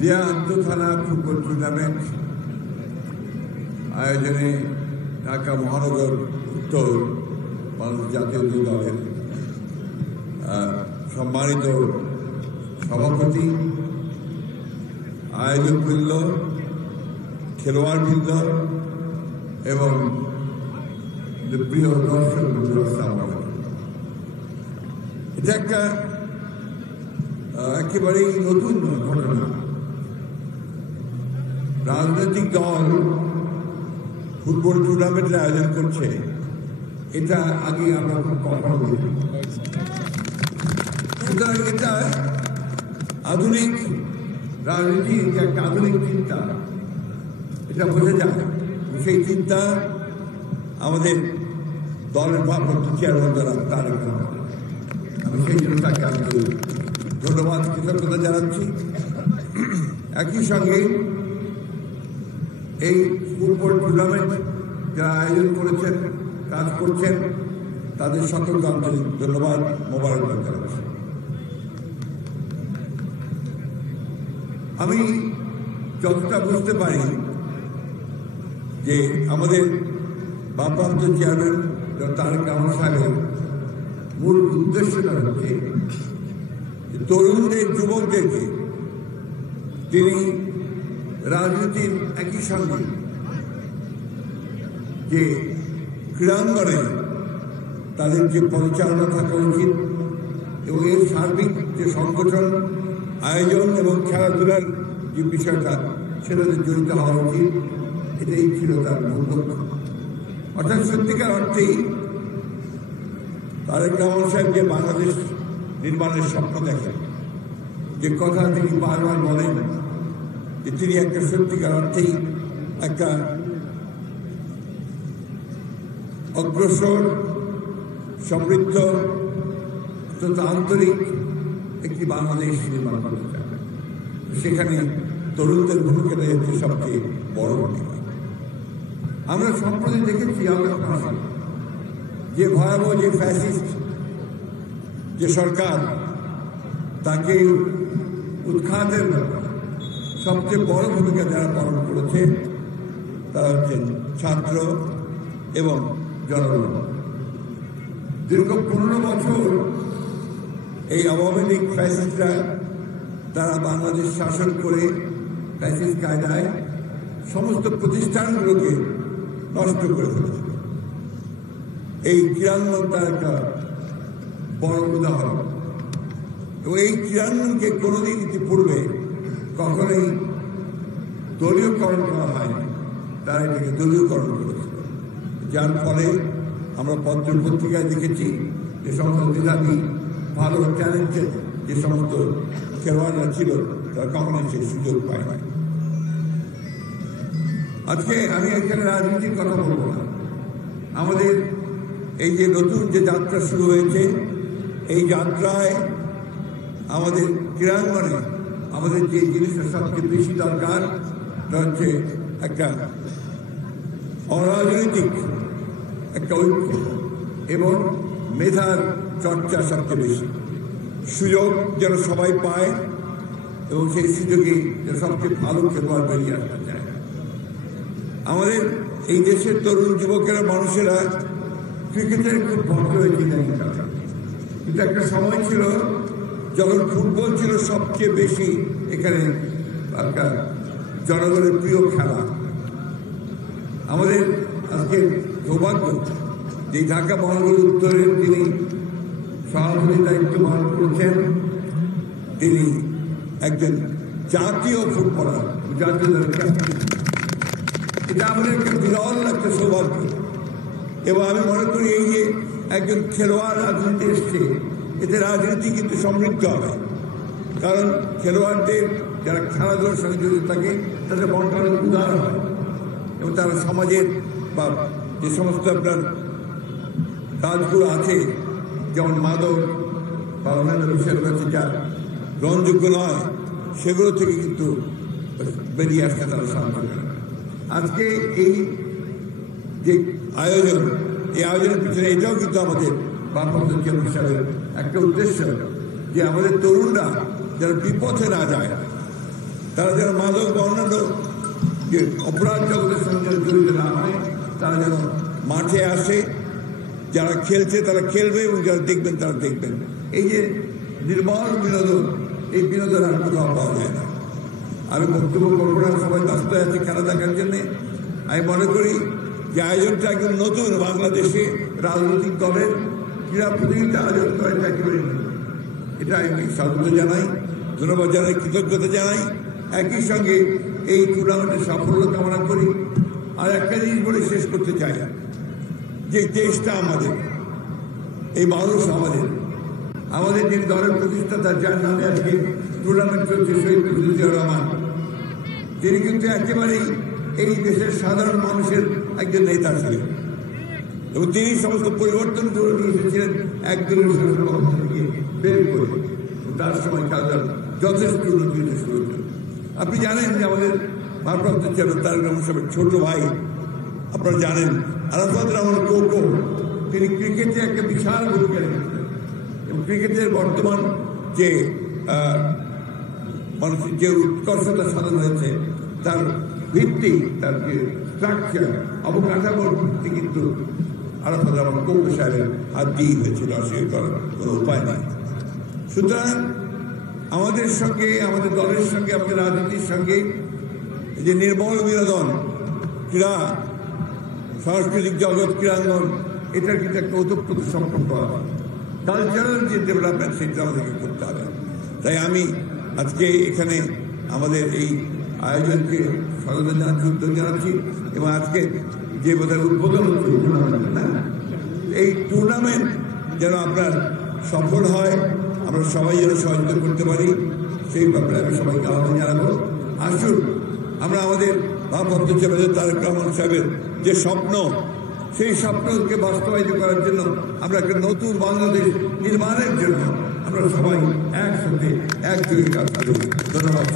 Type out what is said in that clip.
Zia আন্তঃথানা football tournament আয়োজনে ঢাকা মহানগর উত্তর বাংলাদেশ জাতীয় দলের সম্মানিত সভাপতি, আয়োজকবৃন্দ, খেলোয়াড়বৃন্দ এবং প্রিয় দর্শক এটা একটা একেবারেই নতুন ঘটনা। রাজনৈতিক দল ফুটবল টুর্নামেন্টের আয়োজন করছে, এটা আগে আমরা কখনো বলি। সুতরাং এটা আধুনিক রাজনীতি, একটা আধুনিক চিন্তা, এটা বোঝা যায়। সেই চিন্তা আমাদের দলের ভারপ্রাপ্ত চেয়ারম্যান দ্বারা তারেক রহমান, আমি সেই জন্য তাকে ধন্যবাদ, কৃতজ্ঞতা জানাচ্ছি। একই সঙ্গে এই ফুটবল টুর্নামেন্ট যারা আয়োজন করেছেন, কাজ করছেন, তাদের সকলকে আন্তরিক ধন্যবাদ, মোবারকবাদ জানাচ্ছি। আমি যতটা বুঝতে পারি যে আমাদের ভারপ্রাপ্ত চেয়ারম্যান তারেক রহমান সাহেবের মূল উদ্দেশ্যটা হচ্ছে তরুণদের, যুবকদেরকে তিনি রাজনীতির একই সঙ্গে যে ক্রীড়াঙ্গনে তাদের যে পরিচালনা থাকা উচিত এবং এর সার্বিক যে সংগঠন, আয়োজন এবং খেলাধুলার যে বিষয়টা সেটাতে জড়িত হওয়া উচিত, এটাই ছিল তার মূল লক্ষ্য। অর্থাৎ সত্যিকার অর্থেই তারেক রহমান সাহেব যে বাংলাদেশ নির্মাণের স্বপ্ন দেখেন, যে কথা তিনি বারবার বলেন যে তিনি একটা সত্যিকার অর্থেই একটা অগ্রসর, সমৃদ্ধ তথা আন্তরিক একটি বাংলাদেশ নির্মাণ করতে চান। সেখানে তরুণদের ভূমিকাটা হচ্ছে সবচেয়ে বড় ভূমিকা। আমরা সম্প্রতি দেখেছি যে ভয়াবহ যে ফ্যাসিস্ট যে সরকার, তাকে উৎখাতের সবচেয়ে বড় ভূমিকা যারা পালন করেছে তারা হচ্ছেন ছাত্র এবং জনগণ। দীর্ঘ 15 বছর এই আওয়ামী লীগ ফ্যাসিস্টরা তারা বাংলাদেশ শাসন করে ফ্যাসিস্ট কায়দায় সমস্ত প্রতিষ্ঠানগুলোকে নষ্ট করে ফেলেছে। এই ক্রীড়াঙ্গন তার একটা বড় উদাহরণ। এবং এই ক্রীড়াঙ্গনকে কোনোদিন ইতিপূর্বে কখনোই দলীয়করণ করা হয়নি, তারা এটাকে দলীয়করণ করেছে। যার ফলে আমরা পত্র পত্রিকায় দেখেছি যে সমস্ত মেধাবী, ভালো, ট্যালেন্টেড যে সমস্ত খেলোয়াড়রা ছিল তারা কখনোই সেই সুযোগ পায় না। আজকে আমি এখানে রাজনীতির কথা বলবো না। আমাদের এই যে নতুন যে যাত্রা শুরু হয়েছে, এই যাত্রায় আমাদের ক্রীড়াঙ্গনে আমাদের যে জিনিসটা সবচেয়ে বেশি দরকার তা হচ্ছে একটা অরাজনৈতিক একটা ঐক্য এবং মেধার চর্চা সবচেয়ে বেশি। সুযোগ যেন সবাই পায় এবং সেই সুযোগে সবচেয়ে ভালো খেলোয়াড় বেরিয়ে আসতে চায়। আমাদের এই দেশের তরুণ যুবকেরা, মানুষেরা ক্রিকেটের খুব ভক্ত হয়েছে, কিন্তু একটা সময় ছিল যখন ফুটবল ছিল সবচেয়ে বেশি এখানে একটা জনগণের প্রিয় খেলা। আমাদের আজকে সৌভাগ্য যে ঢাকা মহানগর উত্তরের যিনি সভাপতির দায়িত্ব পালন করেছেন, তিনি একজন জাতীয় ফুটবলার, জাতীয় দলের ক্যাপ্টেন। এটা আমাদের একটা বিরল একটা সৌভাগ্য। এবং আমি মনে করি এই যে একজন খেলোয়াড় রাজনীতি এসছে, এতে রাজনীতি কিন্তু সমৃদ্ধ হবে। কারণ খেলোয়াড়দের যারা খেলাধুলার সঙ্গে জড়িত থাকে তাদের বন্টনের উদাহরণ হয় এবং তারা সমাজের বা যে সমস্ত আপনার কাজগুলো আছে, যেমন মাদক বা অন্যান্য বিষয়ের কাছে যা গ্রহণযোগ্য নয়, সেগুলো থেকে কিন্তু বেরিয়ে আসতে তারা সাহায্য করে। আজকে এই যে আয়োজন, এই আয়োজনের পিছনে এটাও কিন্তু আমাদের ভারপ্রাপ্ত চেয়ারম্যান সাহেবের একটা উদ্দেশ্য, যে আমাদের তরুণরা যেন বিপথে না যায়, তারা যেন মাদক বা অন্যান্য যে অপরাধ জগতের সঙ্গে জড়িত না হয়, তারা যেন মাঠে আসে, যারা খেলছে তারা খেলবে এবং যারা দেখবেন তারা দেখবেন। এই যে নির্মল বিনোদন, এই বিনোদন আর কোথাও পাওয়া যায় না। আমি বক্তব্য করবো না, সবাই ব্যস্ত আছে খেলা দেখার জন্যে। আমি মনে করি যে আয়োজনটা একদম নতুন, বাংলাদেশে রাজনৈতিক দলের ক্রীড়া প্রতিযোগিতা আয়োজন করে একেবারে এটা আমি স্বাগত জানাই, ধন্যবাদ জানাই, কৃতজ্ঞতা জানাই। একই সঙ্গে এই টুর্নামেন্টের সাফল্য কামনা করি। আর একটা জিনিস বলে শেষ করতে চাই, যে দেশটা আমাদের, এই মানুষ আমাদের যিনি দলের প্রতিষ্ঠাতা, যার নামে আজকে টুর্নামেন্ট চলছে, শহীদ মুজিবুর রহমান, তিনি কিন্তু একেবারেই এই দেশের সাধারণ মানুষের একজন নেতা ছিলেন এবং তিনি সমস্ত পরিবর্তন করে নিয়ে এসেছিলেন একদলের শাসনকে বের করে। তার সময় কাজের যথেষ্ট উন্নতি শুরু হয়েছিল। আপনি জানেন যে আমাদের ভারপ্রাপ্ত চেয়ারম্যান তারেক রহমান সাহেবের ছোট ভাই, আপনারা জানেন, আরাফাত রহমান কোকো, তিনি ক্রিকেটে একটা বিশাল ভূমিকা রেখেছিলেন এবং ক্রিকেটের বর্তমান যে মানুষের যে উৎকর্ষতা সাধন হয়েছে, তার ভিত্তি, তার যে স্ট্রাকচার, অবকাঠামোর ভিত্তি কিন্তু আরাফাত রহমান কোকো সাহেবের হাত দিয়েই হয়েছিল, অস্বীকার করার কোনো উপায় নেই। সুতরাং আমাদের সঙ্গে, আমাদের দলের সঙ্গে, আমাদের রাজনীতির সঙ্গে যে নির্মল বিনোদন, ক্রীড়া, সাংস্কৃতিক জগৎ, ক্রীড়াঙ্গন, এটার কিন্তু একটা ওতপ্রোত সম্পর্ক হবে। কালচারাল যে ডেভেলপমেন্ট, সেটা আমাদেরকে করতে হবে। তাই আমি আজকে এখানে আমাদের এই আয়োজনকে স্বাগত জানাচ্ছি, উদ্যোগ জানাচ্ছি এবং আজকে যে বোধহয় উদ্বোধন হচ্ছে এই টুর্নামেন্ট যেন আপনার সফল হয়, আমরা সবাই যেন সহযোগিতা করতে পারি, সেই ব্যাপারে আমি সবাইকে আহ্বান জানাবো। আসুন আমরা আমাদের ভারপ্রাপ্ত চেয়ারম্যান তারেক রহমান সাহেবের যে স্বপ্ন, সেই স্বপ্নকে বাস্তবায়িত করার জন্য আমরা একটা নতুন বাংলাদেশ নির্মাণের জন্য আমরা সবাই একসাথে একযোগে কাজ করি। ধন্যবাদ।